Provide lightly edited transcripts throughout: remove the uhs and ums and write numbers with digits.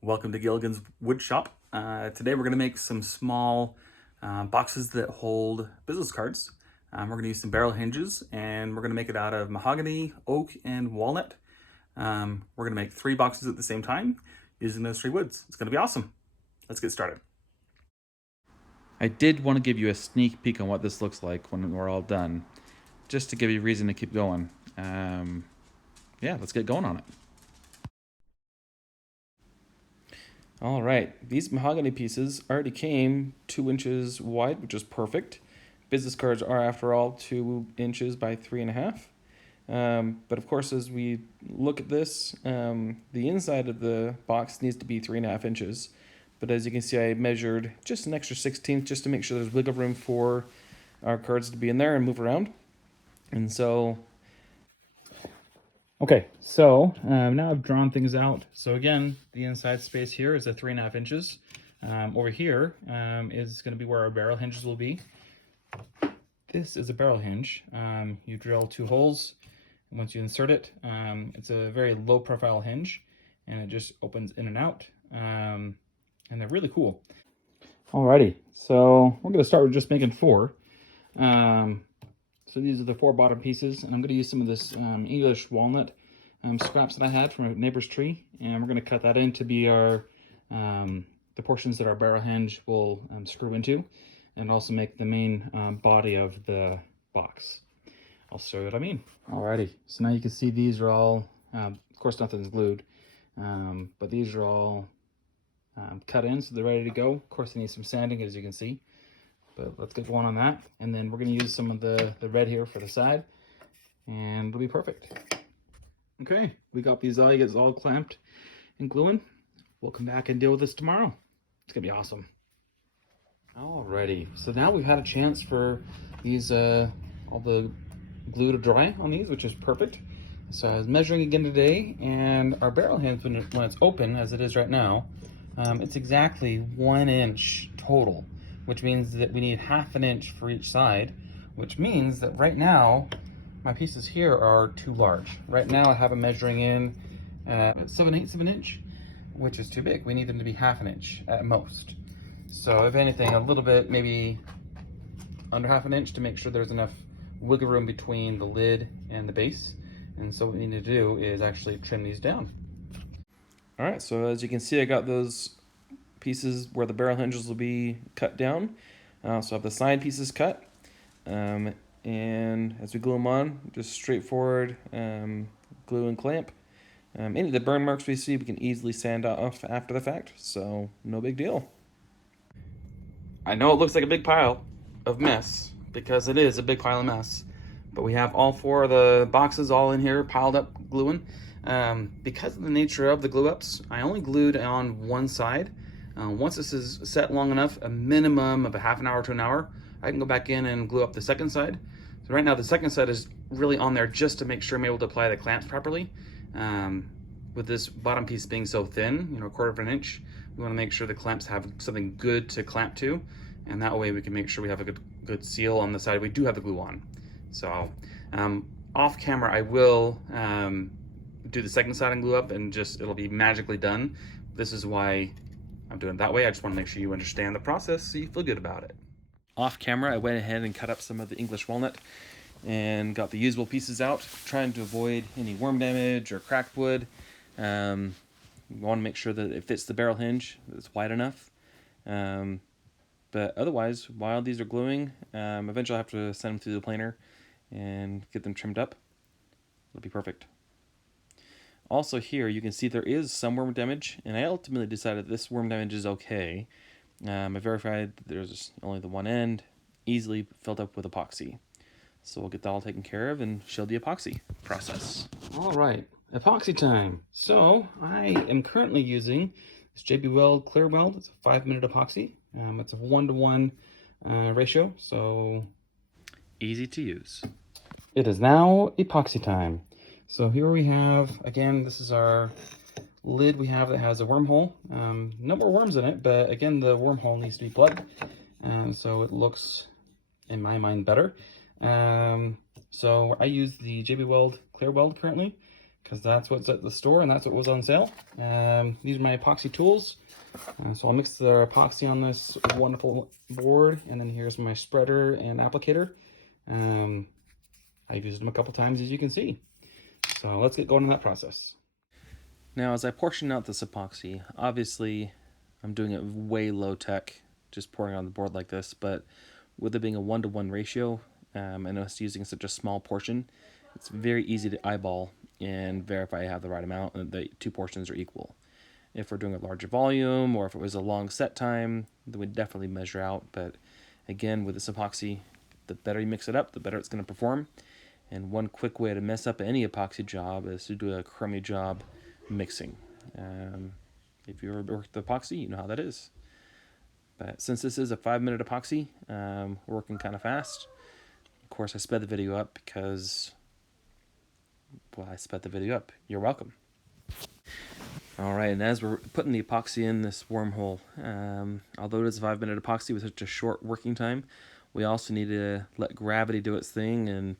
Welcome to Gilligan's Wood Shop. Today we're going to make some small boxes that hold business cards. We're going to use some barrel hinges and we're going to make it out of mahogany, oak, and walnut. We're going to make 3 boxes at the same time using those 3 woods. It's going to be awesome. Let's get started. I did want to give you a sneak peek on what this looks like when we're all done, just to give you a reason to keep going. Yeah, let's get going on it. All right, these mahogany pieces already came 2 inches wide, which is perfect. Business cards are, after all, 2 inches by 3.5. But of course, as we look at this, the inside of the box needs to be 3.5 inches. But as you can see, I measured just an extra 16th just to make sure there's wiggle room for our cards to be in there and move around. And so, now I've drawn things out. So again, the inside space here is a 3.5 inches. Over here is going to be where our barrel hinges will be. This is a barrel hinge. You drill 2 holes. And once you insert it, it's a very low profile hinge and it just opens in and out. And they're really cool. Alrighty, so we're going to start with just making 4. So these are the 4 bottom pieces, and I'm going to use some of this English walnut scraps that I had from a neighbor's tree, and we're going to cut that in to be our the portions that our barrel hinge will screw into, and also make the main body of the box. I'll show you what I mean. Alrighty, so now you can see these are all, of course nothing's glued, but these are all cut in, so they're ready to go. Of course they need some sanding, as you can see, but let's get going on that. And then we're going to use some of the red here for the side, and it'll be perfect. Okay, we got these all clamped and gluing. We'll come back and deal with this tomorrow. It's gonna be awesome. Alrighty, so now we've had a chance for these all the glue to dry on these, which is perfect. So I was measuring again today, and our barrel hinge, when it's open, as it is right now, it's exactly 1 inch total, which means that we need 1/2 inch for each side, which means that right now my pieces here are too large. Right now I have them measuring in 7/8 of an inch, which is too big. We need them to be 1/2 inch at most. So if anything, a little bit, maybe under 1/2 inch, to make sure there's enough wiggle room between the lid and the base. And so what we need to do is actually trim these down. All right, so as you can see, I got those pieces where the barrel hinges will be cut down. So I have the side pieces cut. And as we glue them on, just straightforward glue and clamp. Any of the burn marks we see, we can easily sand off after the fact, so no big deal. I know it looks like a big pile of mess, because it is a big pile of mess, but we have all 4 of the boxes all in here piled up gluing. Because of the nature of the glue ups, I only glued on one side. Once this is set long enough, a minimum of a 1/2 hour to an hour, I can go back in and glue up the second side. So right now the second side is really on there just to make sure I'm able to apply the clamps properly. With this bottom piece being so thin, 1/4 of an inch, we want to make sure the clamps have something good to clamp to, and that way we can make sure we have a good seal on the side we do have the glue on. So off camera I will do the second side and glue up, and it'll be magically done. This is why I'm doing it that way. I just want to make sure you understand the process so you feel good about it. Off camera, I went ahead and cut up some of the English walnut and got the usable pieces out, trying to avoid any worm damage or cracked wood. We want to make sure that it fits the barrel hinge, that it's wide enough. But otherwise, while these are gluing, eventually I'll have to send them through the planer and get them trimmed up. It'll be perfect. Also here, you can see there is some worm damage, and I ultimately decided this worm damage is okay. I verified that there's only the one end, easily filled up with epoxy. So we'll get that all taken care of and show the epoxy process. All right, epoxy time. So I am currently using this JB Weld Clear Weld. It's a 5-minute epoxy. It's a 1-to-1 ratio, so easy to use. It is now epoxy time. So here we have, again, this is our lid we have that has a wormhole. No more worms in it, but again, the wormhole needs to be plugged. So it looks, in my mind, better. So I use the JB Weld Clear Weld currently. because that's what's at the store and that's what was on sale. These are my epoxy tools. So I'll mix the epoxy on this wonderful board, and then here's my spreader and applicator. I've used them a couple times, as you can see. So let's get going in that process. Now, as I portion out this epoxy, obviously I'm doing it way low tech, just pouring on the board like this, but with it being a 1-to-1 ratio, and us using such a small portion, it's very easy to eyeball and verify I have the right amount and the two portions are equal. If we're doing a larger volume or if it was a long set time, then we'd definitely measure out. But again, with this epoxy, the better you mix it up, the better it's going to perform. And one quick way to mess up any epoxy job is to do a crummy job mixing. If you ever worked with epoxy, you know how that is. But since this is a 5-minute epoxy, we're working kind of fast. Of course, I sped the video up because, well, I sped the video up. You're welcome. All right, and as we're putting the epoxy in this wormhole, although it is a 5-minute epoxy with such a short working time, we also need to let gravity do its thing and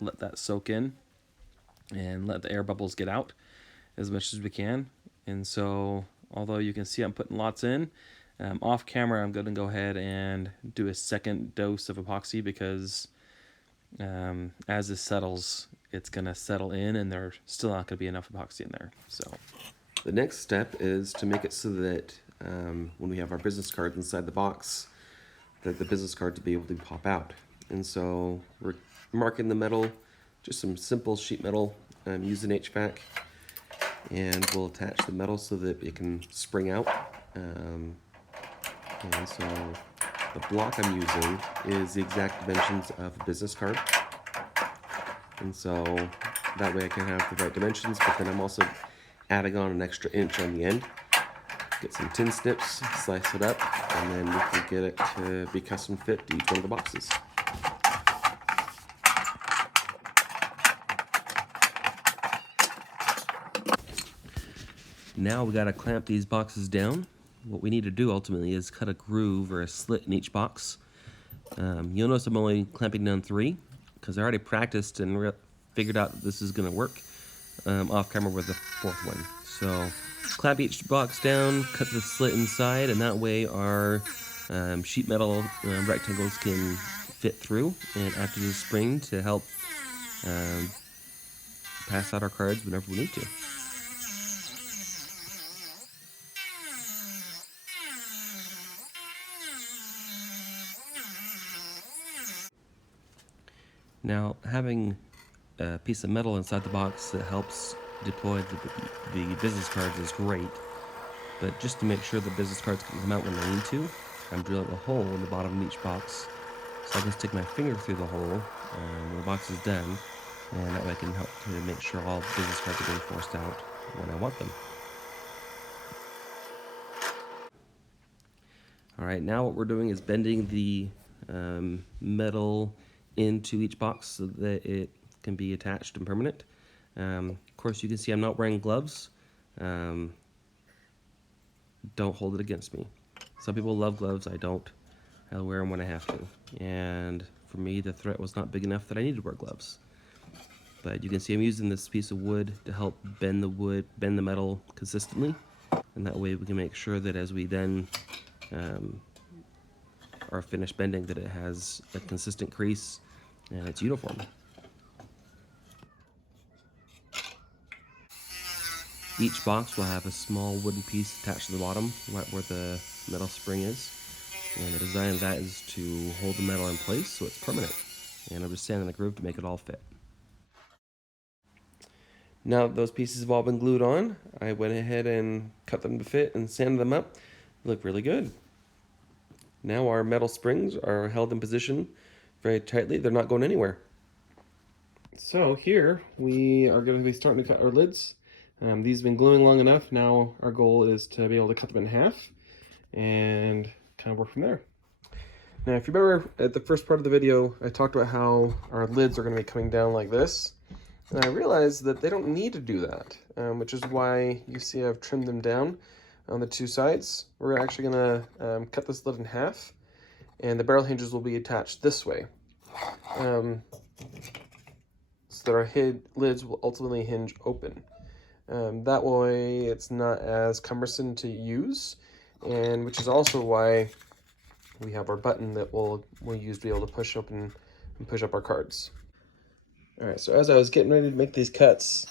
let that soak in and let the air bubbles get out as much as we can. And so, although you can see I'm putting lots in, off camera I'm going to go ahead and do a second dose of epoxy because as this settles, it's going to settle in and there's still not going to be enough epoxy in there. So the next step is to make it so that when we have our business cards inside the box, that the business cards will be able to pop out. And so we're marking the metal, just some simple sheet metal using HVAC, and we'll attach the metal so that it can spring out. And so the block I'm using is the exact dimensions of a business card. And so that way I can have the right dimensions, but then I'm also adding on an extra inch on the end. Get some tin snips, slice it up, and then we can get it to be custom fit to each one of the boxes. Now we gotta clamp these boxes down. What we need to do ultimately is cut a groove or a slit in each box. You'll notice I'm only clamping down 3 because I already practiced and figured out that this is gonna work off camera with the 4th one. So clamp each box down, cut the slit inside, and that way our sheet metal rectangles can fit through and act as a spring to help pass out our cards whenever we need to. Now, having a piece of metal inside the box that helps deploy the business cards is great, but just to make sure the business cards can come out when they need to, I'm drilling a hole in the bottom of each box, so I can stick my finger through the hole when the box is done, and that way I can help to make sure all business cards are being forced out when I want them. Alright, now what we're doing is bending the metal into each box so that it can be attached and permanent. Of course, you can see I'm not wearing gloves. Don't hold it against me. Some people love gloves. I don't. I'll wear them when I have to. And for me, the threat was not big enough that I need to wear gloves. But you can see I'm using this piece of wood to help bend the metal consistently. And that way we can make sure that as we then are finished bending, that it has a consistent crease and it's uniform. Each box will have a small wooden piece attached to the bottom, right where the metal spring is. And the design of that is to hold the metal in place so it's permanent. And I'm just sanding the groove to make it all fit. Now that those pieces have all been glued on, I went ahead and cut them to fit and sanded them up. They look really good. Now our metal springs are held in position very tightly. They're not going anywhere. So here we are going to be starting to cut our lids. These have been gluing long enough. Now our goal is to be able to cut them in half and kind of work from there. Now, if you remember at the first part of the video, I talked about how our lids are going to be coming down like this. And I realized that they don't need to do that, which is why you see I've trimmed them down on the 2 sides. We're actually going to cut this lid in half, and the barrel hinges will be attached this way. so that our lids will ultimately hinge open. That way it's not as cumbersome to use, and which is also why we have our button that we'll use to be able to push open and push up our cards. All right, so as I was getting ready to make these cuts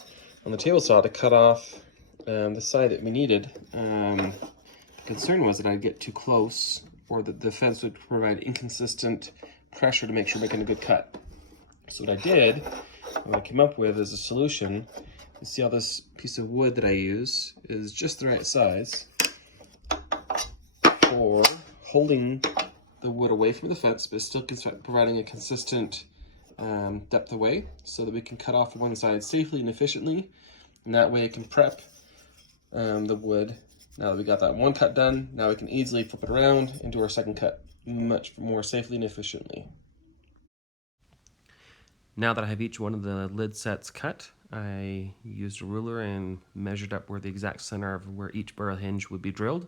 on the table saw to cut off the side that we needed, the concern was that I'd get too close or that the fence would provide inconsistent pressure to make sure we're making a good cut. So what I did, what I came up with is a solution. You see how this piece of wood that I use is just the right size for holding the wood away from the fence, but still providing a consistent depth away so that we can cut off one side safely and efficiently. And that way it can prep the wood. Now that we got that one cut done, now we can easily flip it around and do our second cut much more safely and efficiently. Now that I have each one of the lid sets cut, I used a ruler and measured up where the exact center of where each barrel hinge would be drilled.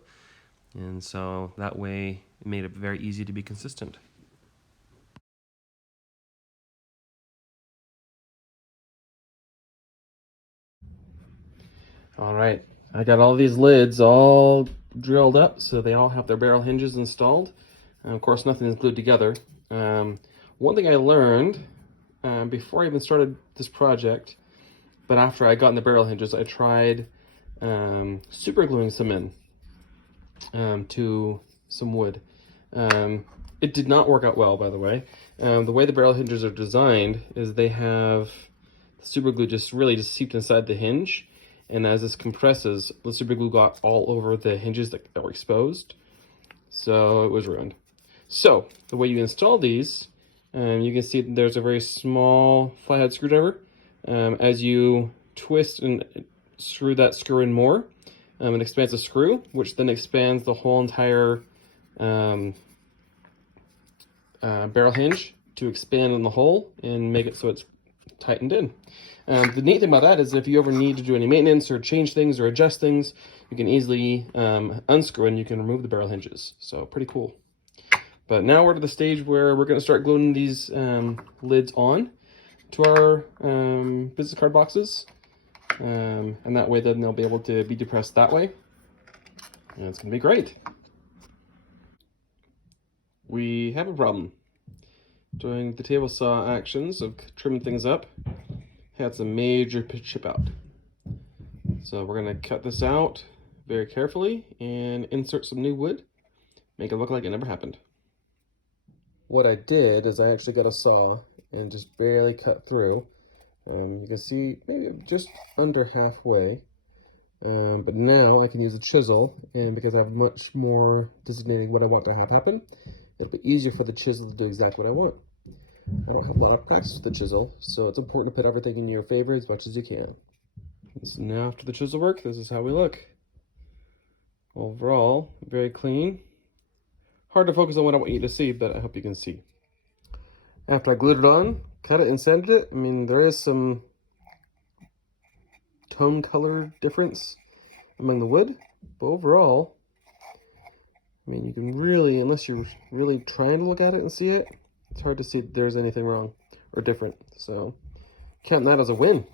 And so that way it made it very easy to be consistent. All right, I got all these lids all drilled up so they all have their barrel hinges installed. And of course, nothing is glued together. One thing I learned before I even started this project, but after I got in the barrel hinges, I tried super gluing some in to some wood. It did not work out well, by the way. The way the barrel hinges are designed is they have the super glue just seeped inside the hinge, and as this compresses, the super glue got all over the hinges that were exposed, so it was ruined. So the way you install these, you can see there's a very small flathead screwdriver. As you twist and screw that screw in more, it expands the screw, which then expands the whole entire barrel hinge to expand on the hole and make it so it's tightened in. The neat thing about that is if you ever need to do any maintenance or change things or adjust things, you can easily unscrew and you can remove the barrel hinges. So pretty cool. But now we're to the stage where we're going to start gluing these lids on to our business card boxes. And that way then they'll be able to be depressed that way. And it's going to be great. We have a problem. Doing the table saw actions of trimming things up, had some major chip out. So we're going to cut this out very carefully and insert some new wood, make it look like it never happened. What I did is I actually got a saw and just barely cut through. You can see maybe just under halfway, but now I can use a chisel, and because I have much more designating what I want to have happen, it'll be easier for the chisel to do exactly what I want. I don't have a lot of practice with the chisel, so it's important to put everything in your favor as much as you can. So now after the chisel work, this is how we look. Overall, very clean. Hard to focus on what I want you to see, but I hope you can see. After I glued it on, cut it and sanded it, I mean, there is some tone color difference among the wood, but overall, I mean, you can really, unless you're really trying to look at it and see it, it's hard to see that there's anything wrong or different. So, count that as a win.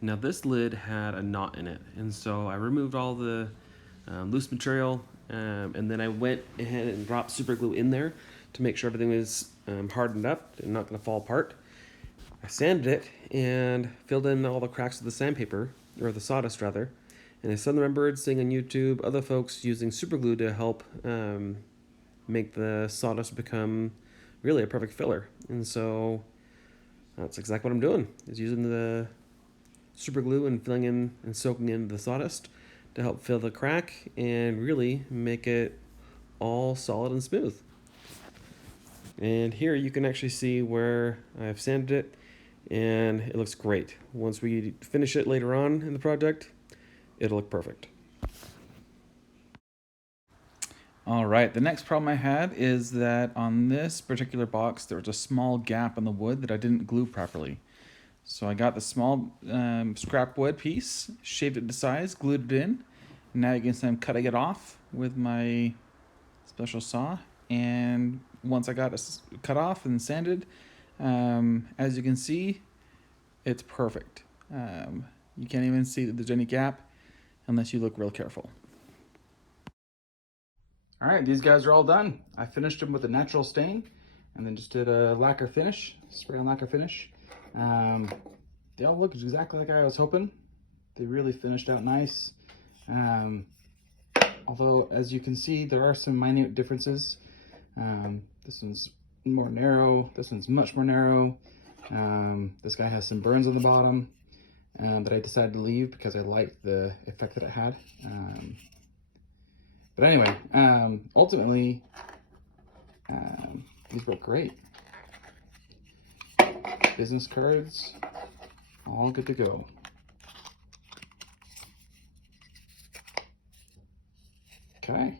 Now this lid had a knot in it, and so I removed all the loose material, and then I went ahead and dropped super glue in there to make sure everything was hardened up and not going to fall apart. I sanded it and filled in all the cracks with the sandpaper, or the sawdust rather, and I suddenly remembered seeing on YouTube other folks using super glue to help make the sawdust become really a perfect filler. And so that's exactly what I'm doing, is using the super glue and filling in and soaking in the sawdust to help fill the crack and really make it all solid and smooth. And here you can actually see where I've sanded it, and it looks great. Once we finish it later on in the project, it'll look perfect. All right, the next problem I had is that on this particular box, there was a small gap in the wood that I didn't glue properly. So I got the small scrap wood piece, shaved it to size, glued it in. And now you can see I'm cutting it off with my special saw. And once I got it cut off and sanded, As you can see, it's perfect. You can't even see that there's any gap unless you look real careful. All right, these guys are all done. I finished them with a natural stain and then just did a lacquer finish, spray on lacquer finish. They all look exactly like I was hoping. They really finished out nice. Although, as you can see, there are some minute differences. This one's more narrow. This one's much more narrow. This guy has some burns on the bottom that I decided to leave because I liked the effect that it had. But anyway, ultimately, these work great. Business cards, all good to go. Okay.